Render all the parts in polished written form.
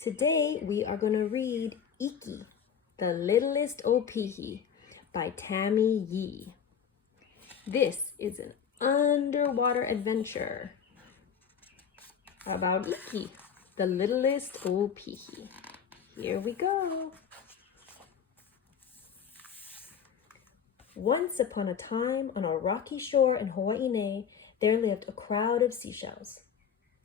Today we are going to read Iki, The Littlest Opihi by Tammy Yee. This is an underwater adventure about Iki, the littlest Opihi. Here we go. Once upon a time, on a rocky shore in Hawaii, there lived a crowd of seashells.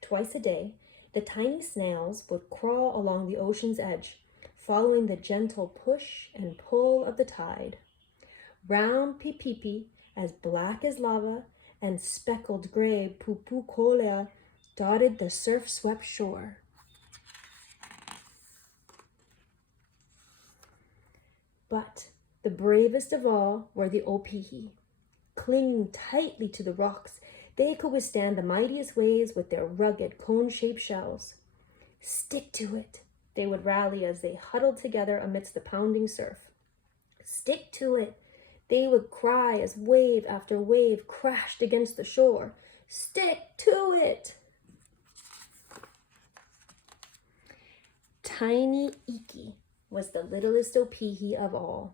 Twice a day, the tiny snails would crawl along the ocean's edge, following the gentle push and pull of the tide. Round Pipipi, as black as lava, and speckled gray Pupukolea dotted the surf-swept shore. But the bravest of all were the Opihi. Clinging tightly to the rocks, they could withstand the mightiest waves with their rugged, cone-shaped shells. "Stick to it," they would rally as they huddled together amidst the pounding surf. "Stick to it," they would cry as wave after wave crashed against the shore. "Stick to it." Tiny Iki was the littlest Opihi of all.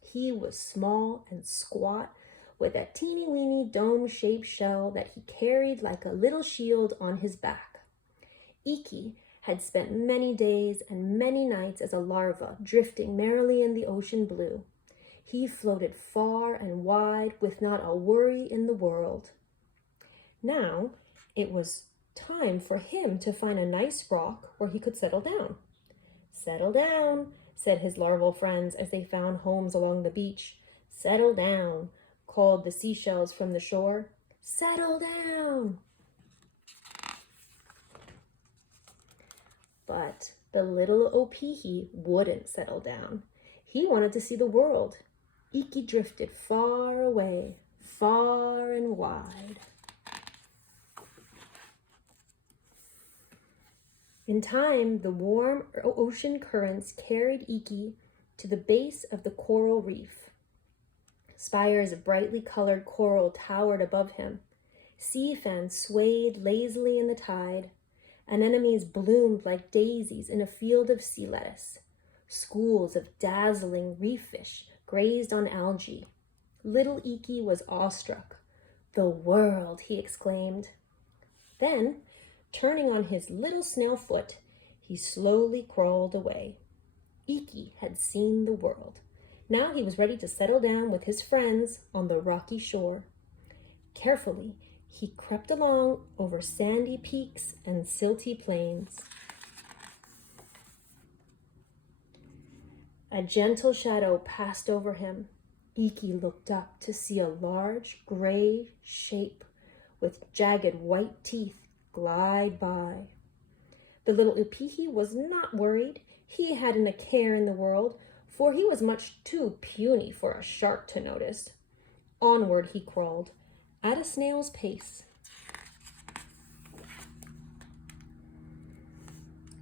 He was small and squat, with a teeny-weeny dome-shaped shell that he carried like a little shield on his back. Iki had spent many days and many nights as a larva, drifting merrily in the ocean blue. He floated far and wide with not a worry in the world. Now it was time for him to find a nice rock where he could settle down. "Settle down," said his larval friends as they found homes along the beach. "Settle down," called the seashells from the shore. "Settle down." But the little Opihi wouldn't settle down. He wanted to see the world. Iki drifted far away, far and wide. In time, the warm ocean currents carried Iki to the base of the coral reef. Spires of brightly colored coral towered above him. Sea fans swayed lazily in the tide. Anemones bloomed like daisies in a field of sea lettuce. Schools of dazzling reef fish grazed on algae. Little Iki was awestruck. "The world!" he exclaimed. Then, turning on his little snail foot, he slowly crawled away. Iki had seen the world. Now he was ready to settle down with his friends on the rocky shore. Carefully, he crept along over sandy peaks and silty plains. A gentle shadow passed over him. Iki looked up to see a large gray shape with jagged white teeth glide by. The little Opihi was not worried. He hadn't a care in the world, for he was much too puny for a shark to notice. Onward he crawled, at a snail's pace.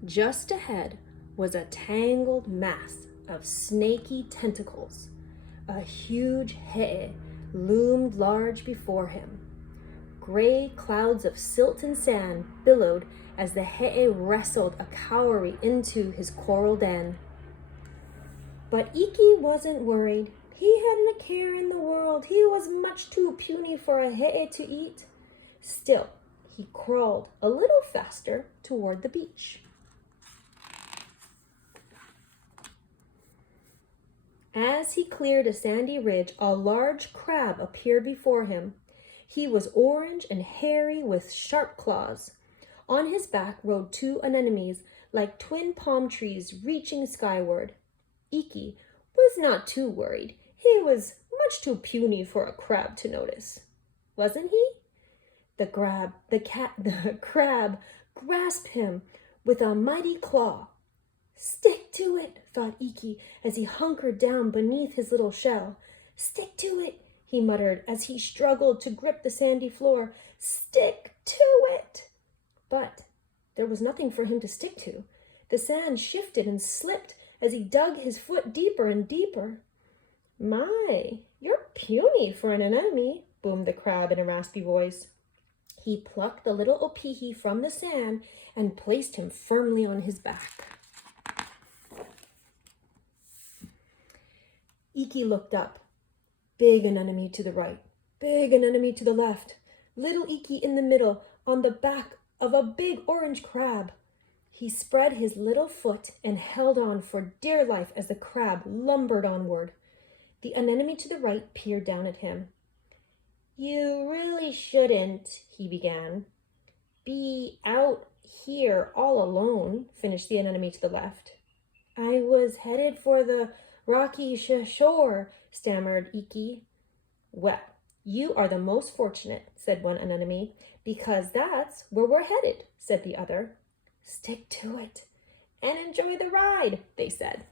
Just ahead was a tangled mass of snaky tentacles. A huge he'e loomed large before him. Gray clouds of silt and sand billowed as the he'e wrestled a cowrie into his coral den. But Iki wasn't worried. He hadn't a care in the world. He was much too puny for a he'e to eat. Still, he crawled a little faster toward the beach. As he cleared a sandy ridge, a large crab appeared before him. He was orange and hairy with sharp claws. On his back rode two anemones like twin palm trees reaching skyward. Iki was not too worried. He was much too puny for a crab to notice. Wasn't he? The crab grasped him with a mighty claw. "Stick to it," thought Iki as he hunkered down beneath his little shell. "Stick to it," he muttered as he struggled to grip the sandy floor. "Stick to it." But there was nothing for him to stick to. The sand shifted and slipped as he dug his foot deeper and deeper. "My, you're puny for an anemone," boomed the crab in a raspy voice. He plucked the little Opihi from the sand and placed him firmly on his back. Iki looked up. Big anemone to the right, big anemone to the left, little Iki in the middle on the back of a big orange crab. He spread his little foot and held on for dear life as the crab lumbered onward. The anemone to the right peered down at him. You really shouldn't, he began. Be out here all alone, finished the anemone to the left. I was headed for the rocky shore, stammered Iki. Well, you are the most fortunate, said one anemone, because that's where we're headed, said the other. Stick to it and enjoy the ride, they said.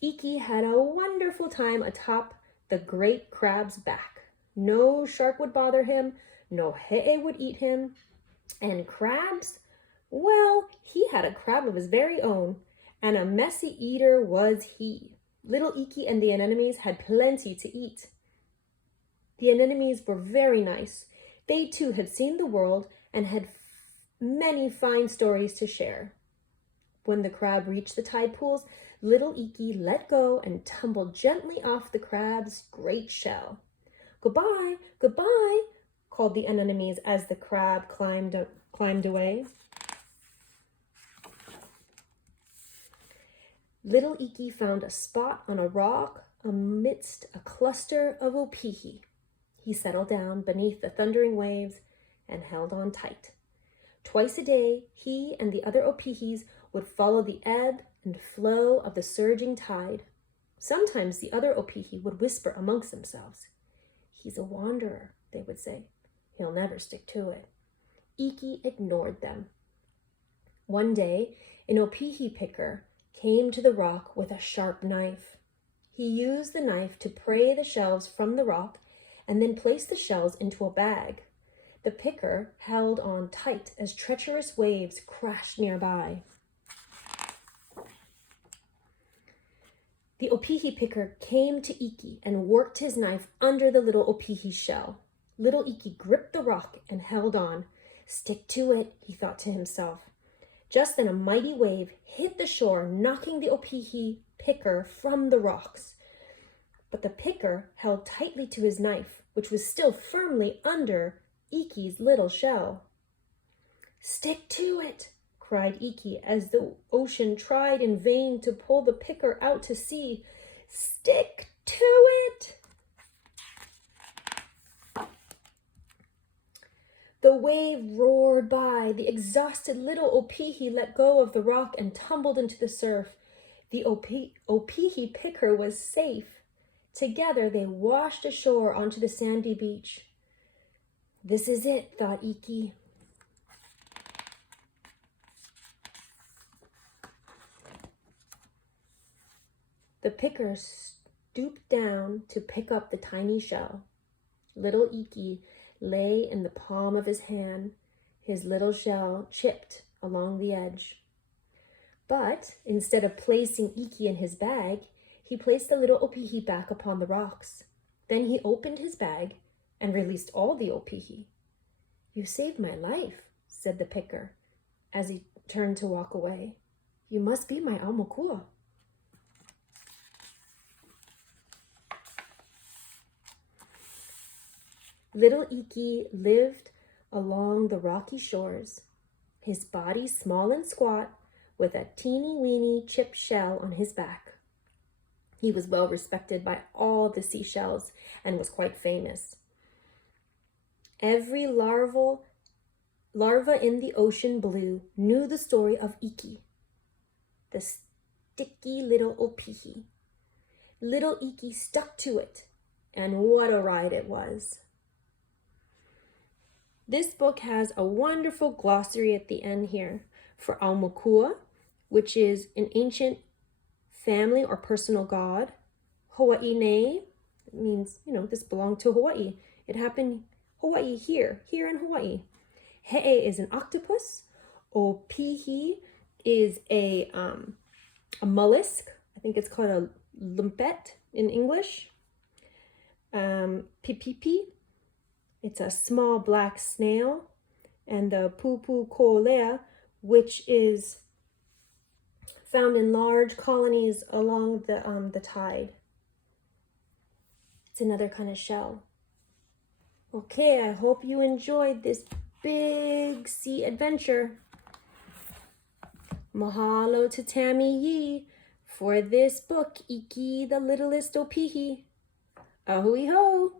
Iki had a wonderful time atop the great crab's back. No shark would bother him, no he'e would eat him, and crabs, well, he had a crab of his very own, and a messy eater was he. Little Iki and the anemones had plenty to eat. The anemones were very nice. They too had seen the world and had many fine stories to share. When the crab reached the tide pools, little Iki let go and tumbled gently off the crab's great shell. Goodbye, goodbye, called the anemones as the crab climbed away. Little Iki found a spot on a rock amidst a cluster of opihi. He settled down beneath the thundering waves and held on tight. Twice a day, he and the other opihis would follow the ebb and flow of the surging tide. Sometimes the other opihi would whisper amongst themselves. He's a wanderer, they would say. He'll never stick to it. Iki ignored them. One day, an opihi picker came to the rock with a sharp knife. He used the knife to pray the shells from the rock and then placed the shells into a bag. The picker held on tight as treacherous waves crashed nearby. The opihi picker came to Iki and worked his knife under the little opihi shell. Little Iki gripped the rock and held on. Stick to it, he thought to himself. Just then a mighty wave hit the shore, knocking the opihi picker from the rocks. But the picker held tightly to his knife, which was still firmly under Iki's little shell. Stick to it, cried Iki as the ocean tried in vain to pull the picker out to sea. Stick to it! The wave roared by. The exhausted little opihi let go of the rock and tumbled into the surf. The opihi picker was safe. Together they washed ashore onto the sandy beach. This is it, thought Iki. The picker stooped down to pick up the tiny shell. Little Iki lay in the palm of his hand, his little shell chipped along the edge. But instead of placing Iki in his bag, he placed the little opihi back upon the rocks. Then he opened his bag and released all the opihi. You saved my life, said the picker, as he turned to walk away. You must be my aumakua. Little Iki lived along the rocky shores, his body small and squat, with a teeny-weeny chipped shell on his back. He was well respected by all the seashells and was quite famous. Every larva in the ocean blue knew the story of Iki, the sticky little opihi. Little Iki stuck to it, and what a ride it was. This book has a wonderful glossary at the end here for aumakua, which is an ancient family or personal god. Hawaii nei means, this belonged to Hawaii. It happened Hawaii here in Hawaii. He'e is an octopus. Opihi is a mollusk. I think it's called a lumpet in English. Pipipi. It's a small black snail, and the pupu kolea, which is found in large colonies along the tide. It's another kind of shell. Okay, I hope you enjoyed this big sea adventure. Mahalo to Tammy Yee for this book, Iki The Littlest Opihi. Ahui ho!